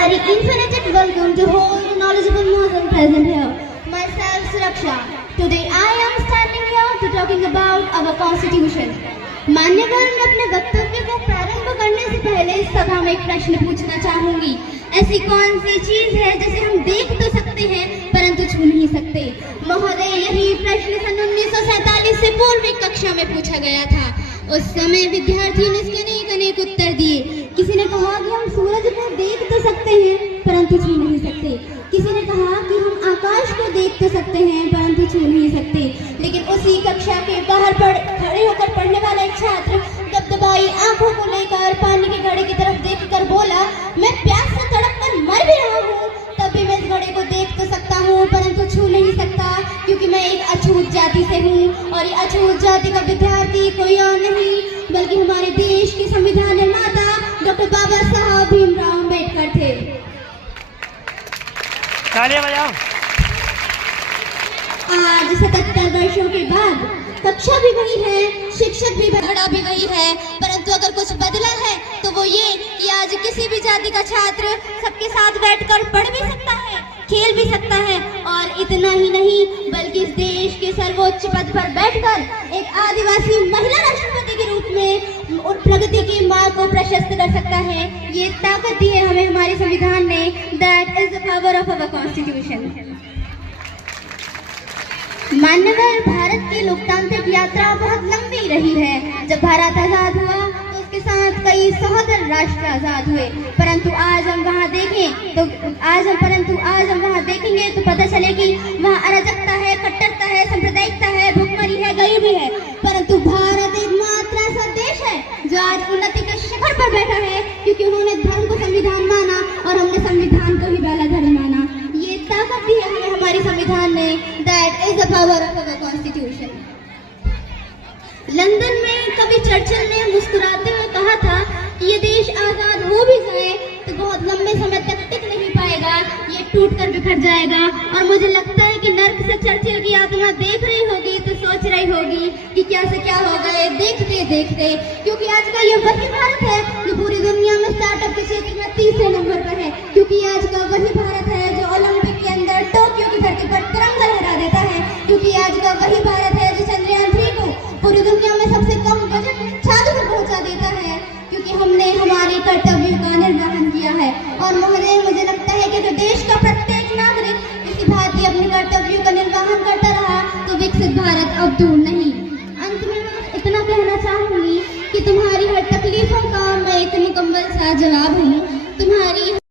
very infinite welcome to all the knowledgeable Muslims present here. Myself, Suraksha. Today I am standing here to talking about our constitution. मान्यवर, मैं अपने वक्तव्य को प्रारंभ करने से पहले इस सभा में एक प्रश्न पूछना चाहूंगी। ऐसी कौन सी चीज है जिसे हम देख तो सकते हैं परंतु छू नहीं सकते? महोदय, यही प्रश्न सन 1947 से पूर्व कक्षा में पूछा गया था। उस समय विद्यार्थियों ने इसके अनेक उत्तर दिए। किसी ने कहा कि हम सूरज को देख तो सकते हैं परंतु छू नहीं सकते। किसी ने कहा कि हम आकाश को देख तो सकते हैं परंतु छू नहीं सकते। लेकिन उसी कक्षा के बाहर खड़े होकर पढ़ने वाला एक छात्र दबदबाई आंखों को लेकर पानी के घड़े की तरफ देखकर बोला, मैं प्यास से तड़प कर मर भी रहा हूँ, तब भी मैं इस घड़े को देख तो सकता हूँ परंतु छू नहीं सकता, क्योंकि मैं एक अछूत जाति से हूँ। और ये अछूत जाति का विद्यार्थी कोई और नहीं बल्कि हमारे देश के संविधान निर्माता डॉक्टर बाबा साहब भीमराव अम्बेडकर थे। तालियां बजाओ। आज 77 वर्षों के बाद कक्षा भी वही है, शिक्षक भी घड़ा भी वही है, परंतु अगर कुछ बदला है तो वो ये कि आज किसी भी जाति का छात्र सबके साथ बैठकर पढ़ भी सकता है, खेल भी सकता है, और इतना ही नहीं बल्कि इस देश के सर्वोच्च पद पर बैठकर एक आदिवासी महिला राष्ट्रपति के रूप में और प्रगति की मार्ग को प्रशस्त कर सकता है। ये ताकत दी है हमें हमारे संविधान ने। That is the power of our constitution. मान्यवर, भारत की लोकतांत्रिक यात्रा बहुत लंबी रही है। जब भारत आजाद हुआ तो उसके साथ कई सहोदर राष्ट्र आजाद हुए, परंतु आज हम वहाँ देखेंगे तो पता चले कि वहाँ अराजकता है, कट्टरता है, सांप्रदायिकता है, भुखमरी है, गरीबी है, परंतु भारत एकमात्र ऐसा देश है जो आज उन्नति के शिखर पर बैठा है, क्योंकि उन्होंने धर्म को संविधान माना और हमने संविधान को ही पहला धर्म माना। ये ताकत दी है हमें हमारे संविधान ने। That is the power of our constitution. London में कवि चर्चिल ने मुस्कुराते हुए कहा था कि ये देश आजाद हो भी जाए तो बहुत लंबे समय तक टिक नहीं पाएगा, ये टूट कर बिखर जाएगा। और मुझे लगता है कि नर्क से चर्चिल की आत्मा देख रही होगी तो सोच रही होगी कि क्या से क्या हो गए देखते देखते, क्योंकि आज का ये वही भारत है जो पूरी दुनिया में स्टार्टअप के क्षेत्र में तीसरे नंबर पर है, क्योंकि आज का वही भारत है जो ओलंपिक के अंदर टोक्यो की धरती पर तिरंगा लहरा देता है, क्योंकि आज का वही भारत है जो चंद्रयान 3 को पूरी दुनिया में सबसे कम बजट चांद पर पहुंचा देता है, क्योंकि हमने हमारे कर्तव्यों का निर्वहन किया है। और महोदय, मुझे लगता है कि अगर देश का प्रत्येक नागरिक इसी भांति अपने कर्तव्यों का निर्वहन करता रहा तो विकसित भारत अब दूर नहीं। अंत में मैं इतना कहना चाहूंगी कि तुम्हारी हर तकलीफों का मैं एक मुकम्मल सा जवाब हूँ। तुम्हारी